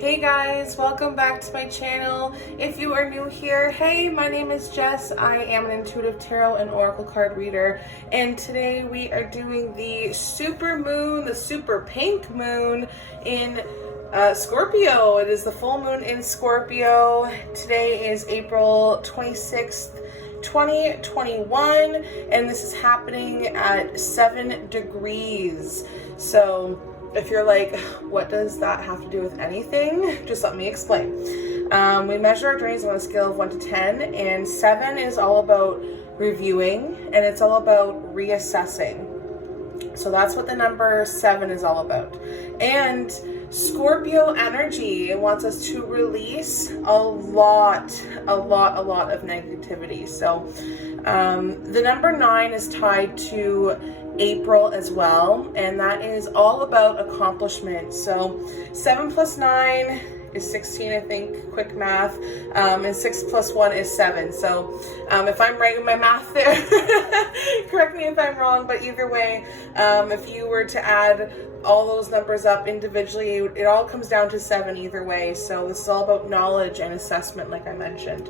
Hey guys, welcome back to my channel. If you are new here, hey, my name is Jess. I am an intuitive tarot and oracle card reader, and today we are doing the super moon, the super pink moon in Scorpio. It is the full moon in Scorpio. Today is April 26th, 2021, and this is happening at 7 degrees. So if you're like, what does that have to do with anything? Just let me explain. We measure our journeys on a scale of 1 to 10, and 7 is all about reviewing, and it's all about reassessing. So that's what the number 7 is all about. And Scorpio energy, it wants us to release a lot of negativity. So the number 9 is tied to April as well, and that is all about accomplishment. So 7 plus 9 is 16, I think, quick math, and 6 plus 1 is 7. So if I'm right with my math there, correct me if I'm wrong, but either way, if you were to add all those numbers up individually, it all comes down to 7 either way. So this is all about knowledge and assessment, like I mentioned.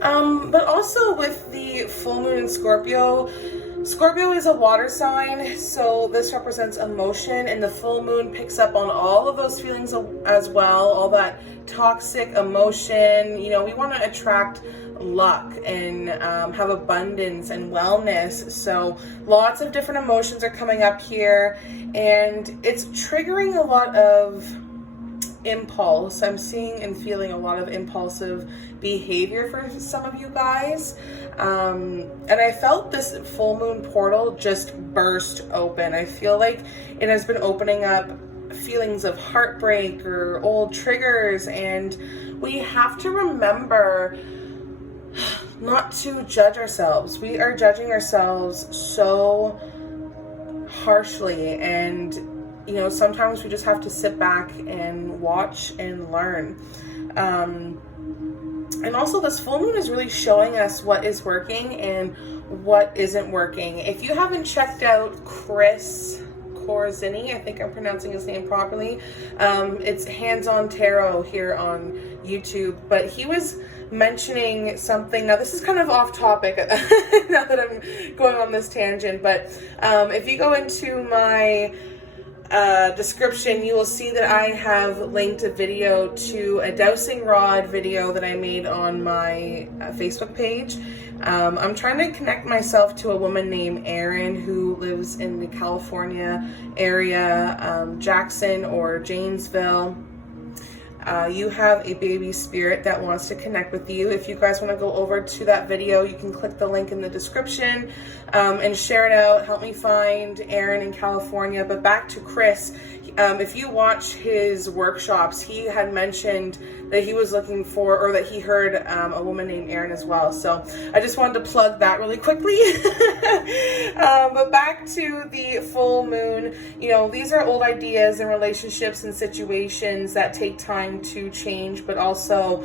But also with the full moon in Scorpio, Scorpio is a water sign, so this represents emotion, and the full moon picks up on all of those feelings as well, all that toxic emotion. You know, we want to attract luck and have abundance and wellness. So lots of different emotions are coming up here, and it's triggering a lot of impulse. I'm seeing and feeling a lot of impulsive behavior for some of you guys. And I felt this full moon portal just burst open. I feel like it has been opening up feelings of heartbreak or old triggers, and we have to remember not to judge ourselves. We are judging ourselves so harshly, and you know, sometimes we just have to sit back and watch and learn. And also this full moon is really showing us what is working and what isn't working. If you haven't checked out Chris Corzini, I think I'm pronouncing his name properly, it's Hands-On Tarot here on YouTube, but he was mentioning something. Now this is kind of off topic now that I'm going on this tangent, but if you go into my description, you will see that I have linked a video to a dowsing rod video that I made on my Facebook page. I'm trying to connect myself to a woman named Erin who lives in the California area, Jackson or Janesville. You have a baby spirit that wants to connect with you. If you guys want to go over to that video, you can click the link in the description and share it out. Help me find Erin in California. But back to Chris, if you watch his workshops, he had mentioned that he was looking for, or that he heard a woman named Erin as well. So I just wanted to plug that really quickly. But back to the full moon, you know, these are old ideas and relationships and situations that take time to change, but also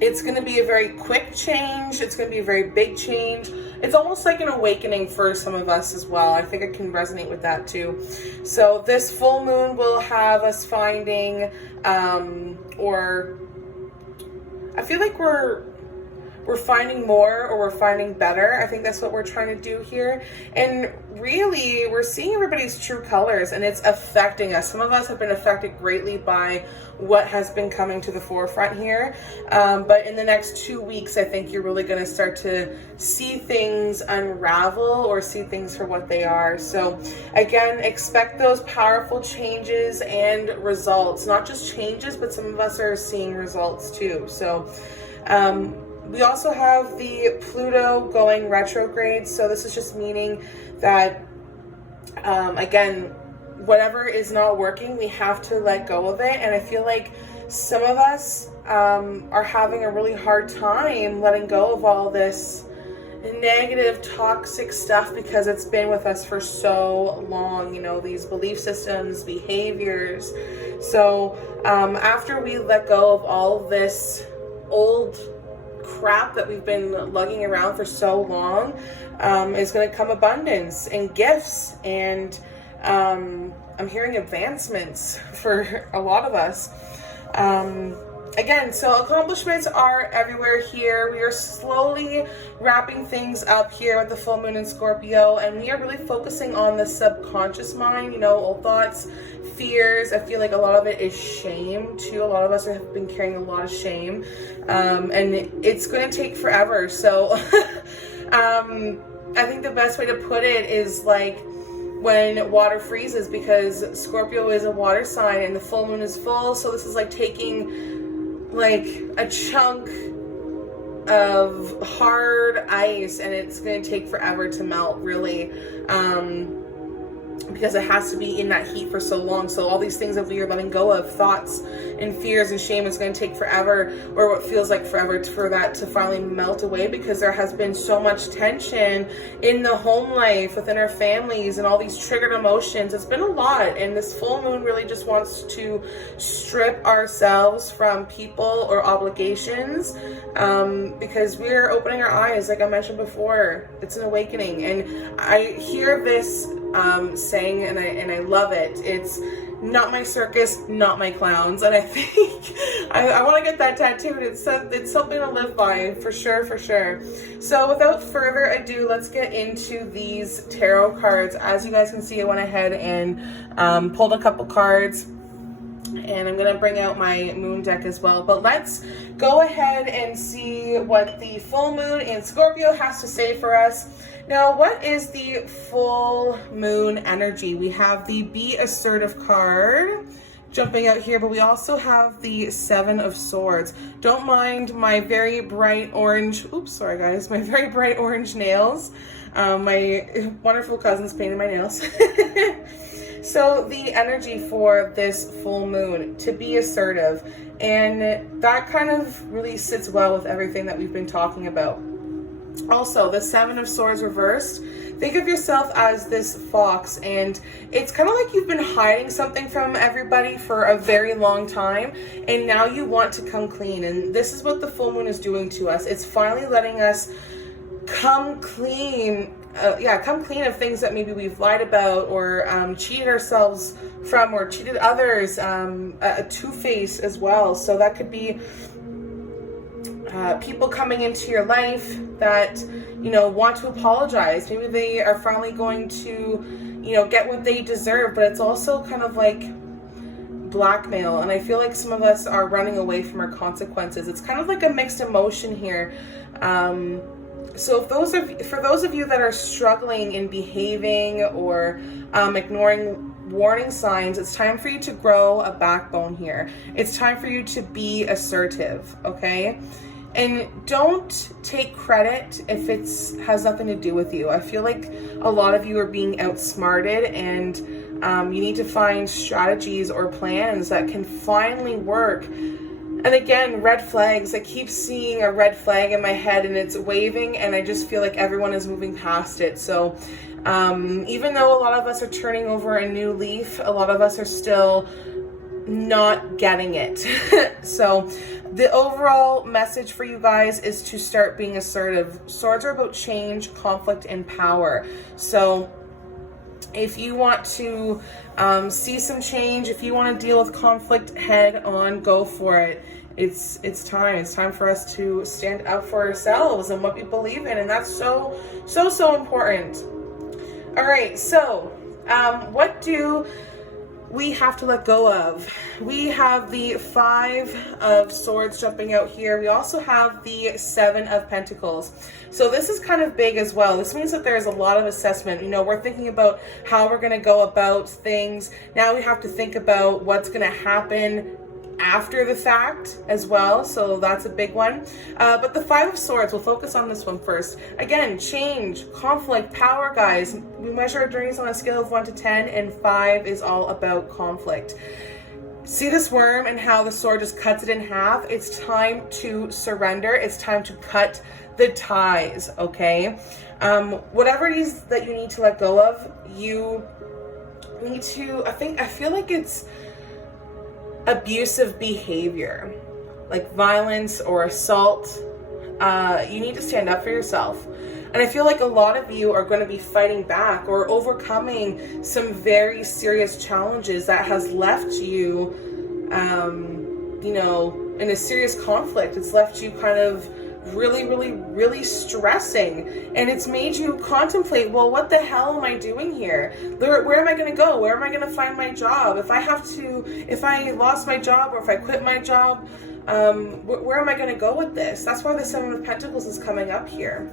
it's going to be a very quick change. It's going to be a very big change. It's almost like an awakening for some of us as well. I think I can resonate with that too. So this full moon will have us finding, or I feel like we're finding more, or we're finding better. I think that's what we're trying to do here. And really, we're seeing everybody's true colors, and it's affecting us. Some of us have been affected greatly by what has been coming to the forefront here. But in the next 2 weeks, I think you're really going to start to see things unravel, or see things for what they are. So again, expect those powerful changes and results. Not just changes, but some of us are seeing results too. So we also have the Pluto going retrograde. So this is just meaning that, again, whatever is not working, we have to let go of it. And I feel like some of us are having a really hard time letting go of all this negative, toxic stuff, because it's been with us for so long, you know, these belief systems, behaviors. So after we let go of all of this old crap that we've been lugging around for so long, is going to come abundance and gifts and I'm hearing advancements for a lot of us. Again, so accomplishments are everywhere here. We are slowly wrapping things up here with the full moon in Scorpio, and we are really focusing on the subconscious mind, you know, old thoughts, fears. I feel like a lot of it is shame too. A lot of us have been carrying a lot of shame, and it's going to take forever. So I think the best way to put it is like when water freezes, because Scorpio is a water sign and the full moon is full. So this is like taking like a chunk of hard ice, and it's going to take forever to melt, really, because it has to be in that heat for so long. So all these things that we are letting go of, thoughts and fears and shame, is going to take forever, or what feels like forever, for that to finally melt away, because there has been so much tension in the home life, within our families, and all these triggered emotions. It's been a lot, and this full moon really just wants to strip ourselves from people or obligations, because we're opening our eyes. Like I mentioned before, it's an awakening, and I hear this saying, and I love it. It's not my circus, not my clowns. And I think I want to get that tattooed. It's something to live by, for sure, for sure. So without further ado, let's get into these tarot cards. As you guys can see, I went ahead and pulled a couple cards, and I'm going to bring out my moon deck as well. But let's go ahead and see what the full moon in Scorpio has to say for us. Now, what is the full moon energy? We have the Be Assertive card jumping out here, but we also have the Seven of Swords. Don't mind my very bright orange, oops, sorry guys, my very bright orange nails. My wonderful cousins painted my nails. So the energy for this full moon, to be assertive, and that kind of really sits well with everything that we've been talking about. Also, the Seven of Swords reversed. Think of yourself as this fox, and it's kind of like you've been hiding something from everybody for a very long time, and now you want to come clean. And this is what the full moon is doing to us. It's finally letting us come clean. Come clean of things that maybe we've lied about, or cheated ourselves from, or cheated others. A two-face as well. So that could be people coming into your life that, you know, want to apologize. Maybe they are finally going to, you know, get what they deserve, but it's also kind of like blackmail. And I feel like some of us are running away from our consequences. It's kind of like a mixed emotion here. So for those of you that are struggling in behaving or ignoring warning signs, it's time for you to grow a backbone here. It's time for you to be assertive, okay? And don't take credit if it has nothing to do with you. I feel like a lot of you are being outsmarted, and you need to find strategies or plans that can finally work. And again, red flags. I keep seeing a red flag in my head, and it's waving, and I just feel like everyone is moving past it. So even though a lot of us are turning over a new leaf, a lot of us are still not getting it. So the overall message for you guys is to start being assertive. Swords are about change, conflict, and power. So if you want to see some change, if you want to deal with conflict head on, go for it. It's time. It's time for us to stand up for ourselves and what we believe in, and that's so important. All right, so what do we have to let go of? We have the Five of Swords jumping out here. We also have the Seven of Pentacles. So this is kind of big as well. This means that there's a lot of assessment. You know, we're thinking about how we're going to go about things. Now we have to think about what's going to happen after the fact as well. So that's a big one. But the Five of Swords, we'll focus on this one first. Again, change, conflict, power, guys. We measure our journeys on a scale of 1 to 10, and 5 is all about conflict. See this worm and how the sword just cuts it in half? It's time to surrender. It's time to cut the ties, okay? Whatever it is that you need to let go of, you need to, I feel like it's abusive behavior, like violence or assault. You need to stand up for yourself. And I feel like a lot of you are going to be fighting back or overcoming some very serious challenges that has left you, you know, in a serious conflict. It's left you kind of really stressing, and it's made you contemplate, well, what the hell am I doing here? Where am I going to go? Where am I going to find my job? If I lost my job, or if I quit my job, where am I going to go with this? That's why the Seven of Pentacles is coming up here.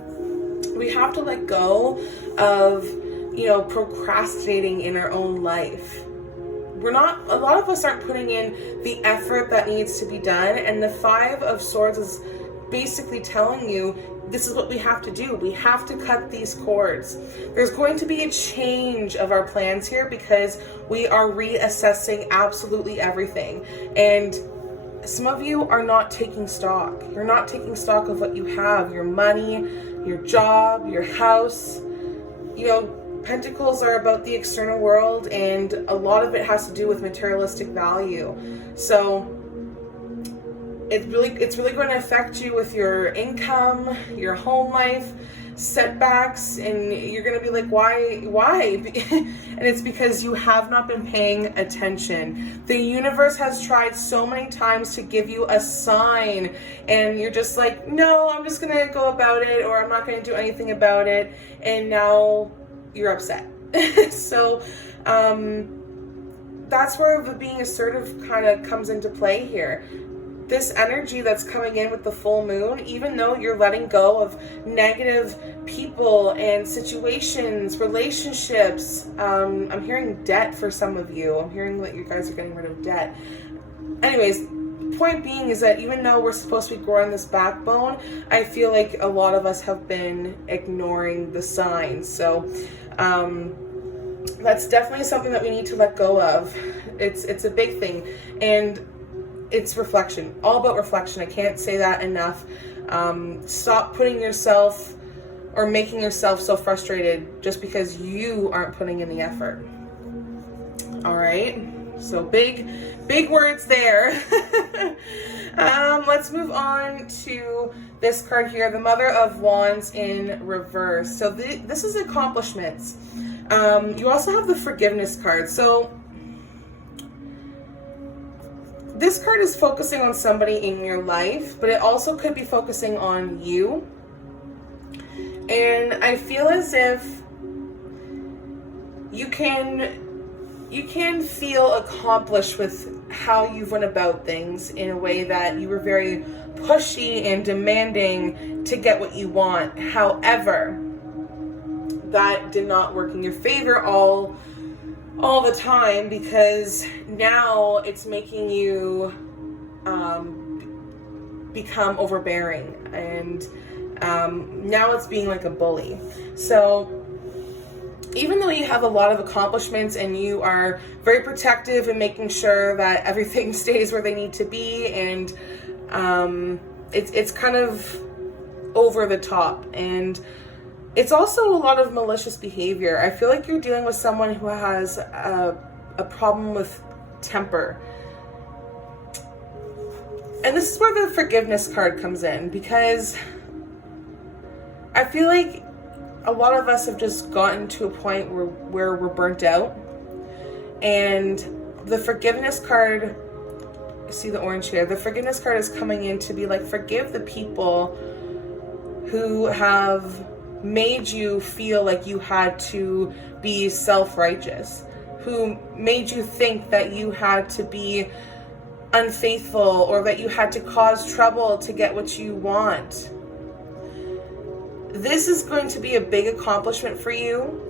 We have to let go of, you know, procrastinating in our own life. A lot of us aren't putting in the effort that needs to be done, and the Five of Swords is basically telling you this is what we have to do. We have to cut these cords. There's going to be a change of our plans here because we are reassessing absolutely everything. And some of you are not taking stock. You're not taking stock of what you have, your money, your job, your house. You know, Pentacles are about the external world, and a lot of it has to do with materialistic value. So it's really going to affect you with your income, your home life, setbacks, and you're going to be like, why? And it's because you have not been paying attention. The universe has tried so many times to give you a sign, and you're just like, no, I'm just going to go about it, or I'm not going to do anything about it, and now you're upset. So that's where the being assertive kind of comes into play here. This energy that's coming in with the full moon, even though you're letting go of negative people and situations, relationships, I'm hearing debt for some of you. I'm hearing that you guys are getting rid of debt. Anyways, point being is that even though we're supposed to be growing this backbone, I feel like a lot of us have been ignoring the signs. So that's definitely something that we need to let go of. It's a big thing. And it's reflection, all about reflection. I can't say that enough. Stop putting yourself or making yourself so frustrated just because you aren't putting in the effort. All right, so big words there. Let's move on to this card here, the Mother of Wands in reverse. So this is accomplishments. You also have the Forgiveness card. So this card is focusing on somebody in your life, but it also could be focusing on you. And I feel as if you can feel accomplished with how you've went about things in a way that you were very pushy and demanding to get what you want. However, that did not work in your favor all the time, because now it's making you become overbearing, and now it's being like a bully. So even though you have a lot of accomplishments and you are very protective and making sure that everything stays where they need to be, and it's kind of over the top, and it's also a lot of malicious behavior. I feel like you're dealing with someone who has a problem with temper. And this is where the Forgiveness card comes in, because I feel like a lot of us have just gotten to a point where we're burnt out. And the Forgiveness card, see the orange here, the Forgiveness card is coming in to be like, forgive the people who have made you feel like you had to be self-righteous, who made you think that you had to be unfaithful or that you had to cause trouble to get what you want. This is going to be a big accomplishment for you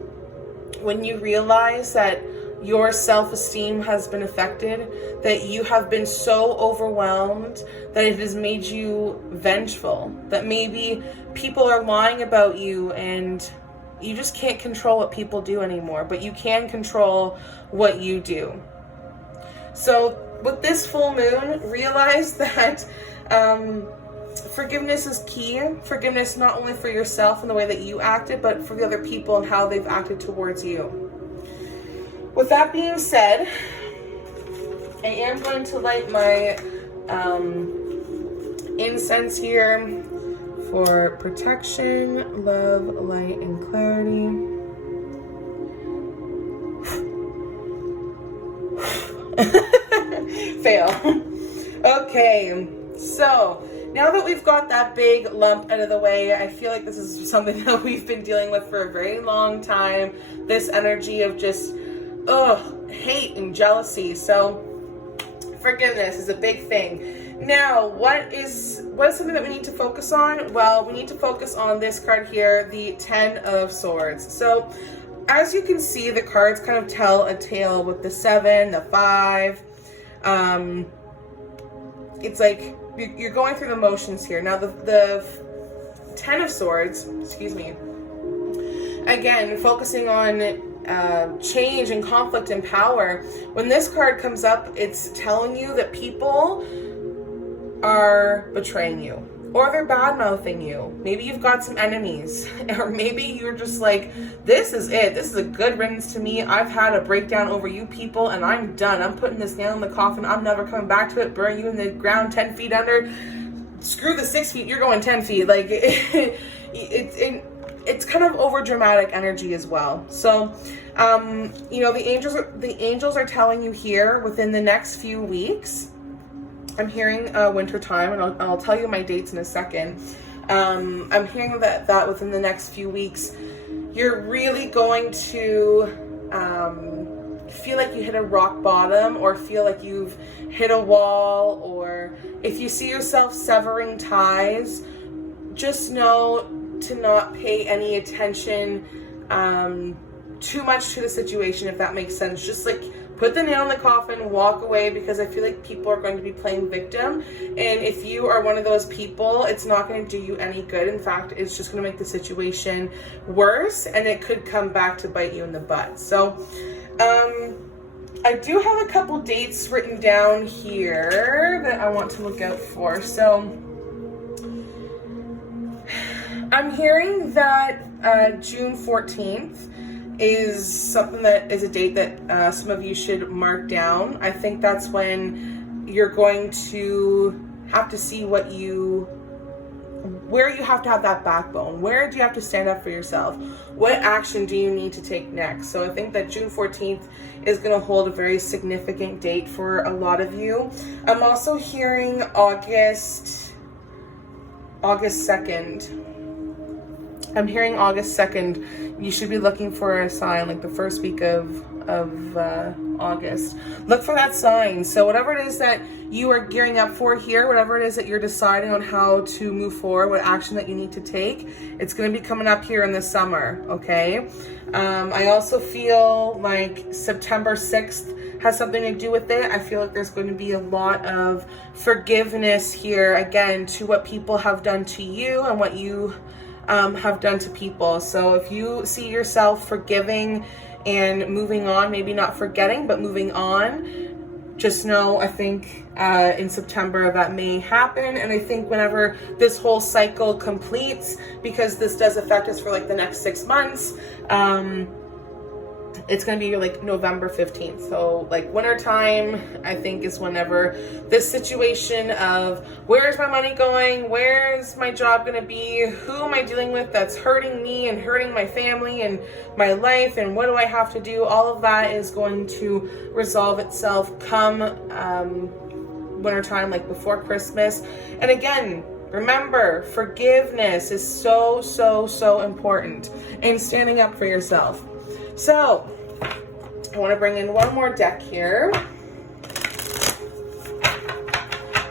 when you realize that your self-esteem has been affected, that you have been so overwhelmed that it has made you vengeful, that maybe people are lying about you and you just can't control what people do anymore, but you can control what you do. So with this full moon, realize that forgiveness is key. Forgiveness not only for yourself and the way that you acted, but for the other people and how they've acted towards you. With that being said, I am going to light my incense here for protection, love, light, and clarity. Fail. Okay, so now that we've got that big lump out of the way, I feel like this is something that we've been dealing with for a very long time. This energy of just, hate and jealousy. So forgiveness is a big thing. Now, what is something that we need to focus on? Well, we need to focus on this card here, the 10 of Swords. So as you can see, the cards kind of tell a tale with the 7, the 5. It's like you're going through the motions here. Now, the 10 of Swords, excuse me, again, focusing on change and conflict and power. When this card comes up, it's telling you that people are betraying you, or they're bad-mouthing you. Maybe you've got some enemies, or maybe you're just like, this is it. This is a good riddance to me. I've had a breakdown over you people, and I'm done. I'm putting this nail in the coffin. I'm never coming back to it. Burn you in the ground 10 feet under. Screw the 6 feet. You're going 10 feet. Like, it's kind of over dramatic energy as well. So, the angels are telling you here within the next few weeks. I'm hearing winter time, and I'll tell you my dates in a second. I'm hearing that within the next few weeks, you're really going to feel like you hit a rock bottom, or feel like you've hit a wall, or if you see yourself severing ties, just know to not pay any attention too much to the situation, if that makes sense. Just like put the nail in the coffin, walk away, because I feel like people are going to be playing victim. And if you are one of those people, it's not going to do you any good. In fact, it's just going to make the situation worse, and it could come back to bite you in the butt. So, I do have a couple dates written down here that I want to look out for. So, I'm hearing that June 14th is something that is a date that some of you should mark down. I think that's when you're going to have to see where you have to have that backbone. Where do you have to stand up for yourself? What action do you need to take next? So I think that June 14th is going to hold a very significant date for a lot of you. I'm also hearing August 2nd. I'm hearing August 2nd. You should be looking for a sign, like the first week of August. Look for that sign. So whatever it is that you are gearing up for here, whatever it is that you're deciding on how to move forward, what action that you need to take, it's going to be coming up here in the summer, okay? I also feel like September 6th has something to do with it. I feel like there's going to be a lot of forgiveness here, again, to what people have done to you and what you have done to people. So if you see yourself forgiving and moving on, maybe not forgetting, but moving on, just know, I think in September that may happen. And I think whenever this whole cycle completes, because this does affect us for like the next 6 months, it's going to be like November 15th. So like winter time, I think, is whenever this situation of where's my money going? Where's my job going to be? Who am I dealing with that's hurting me and hurting my family and my life? And what do I have to do? All of that is going to resolve itself come winter time, like before Christmas. And again, remember, forgiveness is so, so, so important, and standing up for yourself. So, I want to bring in one more deck here.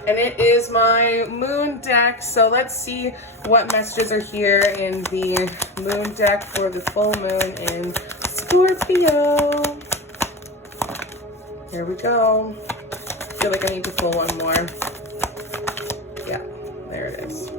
And it is my moon deck. So let's see what messages are here in the moon deck for the full moon in Scorpio. Here we go. I feel like I need to pull one more. Yeah, there it is.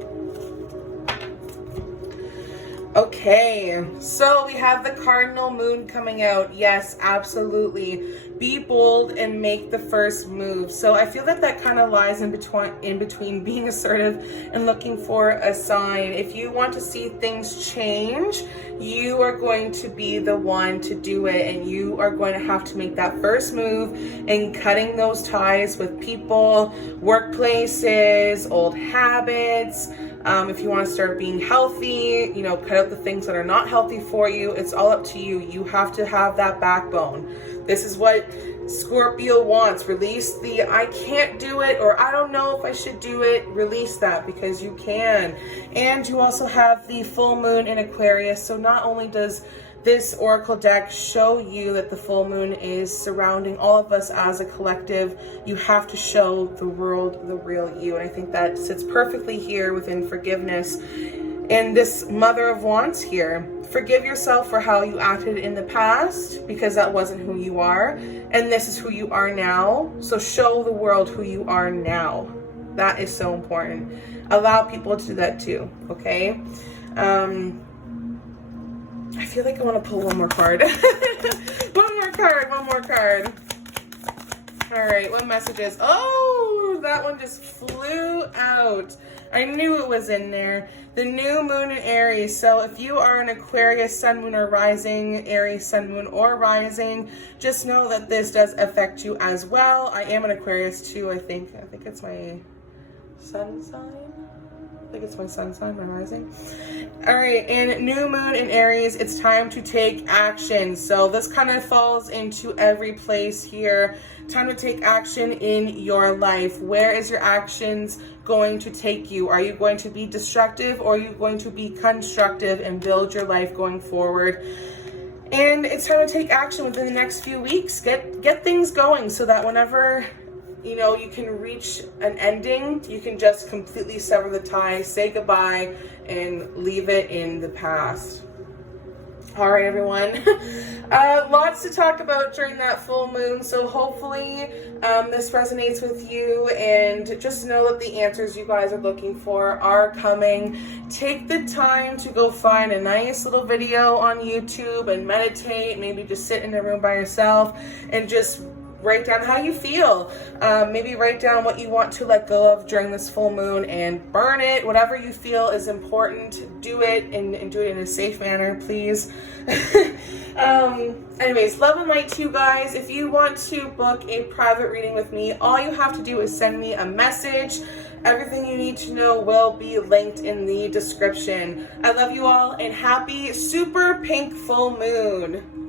Okay, so we have the cardinal moon coming out. Yes, absolutely. Be bold and make the first move. So I feel that that kind of lies in between being assertive and looking for a sign. If you want to see things change, you are going to be the one to do it, and you are going to have to make that first move in cutting those ties with people, workplaces, old habits, If you want to start being healthy, you know, cut out the things that are not healthy for you. It's all up to you. You have to have that backbone. This is what Scorpio wants. Release the I can't do it, or I don't know if I should do it. Release that, because you can. And you also have the full moon in Aquarius. So not only does this oracle deck show you that the full moon is surrounding all of us as a collective, you have to show the world the real you. And I think that sits perfectly here within forgiveness. And this Mother of Wands here, forgive yourself for how you acted in the past, because that wasn't who you are, and this is who you are now. So show the world who you are now. That is so important. Allow people to do that too, okay? I feel like I want to pull one more card. One more card. All right, what messages? Oh, that one just flew out. I knew it was in there. The new moon in Aries. So if you are an Aquarius sun, moon, or rising, Aries sun, moon, or rising, just know that this does affect you as well. I am an Aquarius too, I think. I think it's my sun sign. I think it's my sun sign, my rising. All right, and new moon in Aries, it's time to take action. So this kind of falls into every place here. Time to take action in your life. Where is your actions going to take you? Are you going to be destructive, or are you going to be constructive and build your life going forward? And it's time to take action within the next few weeks. Get things going so that whenever you know you can reach an ending, you can just completely sever the tie, say goodbye, and leave it in the past. All right, everyone. Lots to talk about during that full moon, so hopefully this resonates with you, and just know that the answers you guys are looking for are coming. Take the time to go find a nice little video on YouTube and meditate, maybe just sit in a room by yourself and just write down how you feel. Maybe write down what you want to let go of during this full moon and burn it. Whatever you feel is important, do it, and do it in a safe manner, please. Anyways, love and light to you guys. If you want to book a private reading with me, all you have to do is send me a message. Everything you need to know will be linked in the description. I love you all, and happy super pink full moon.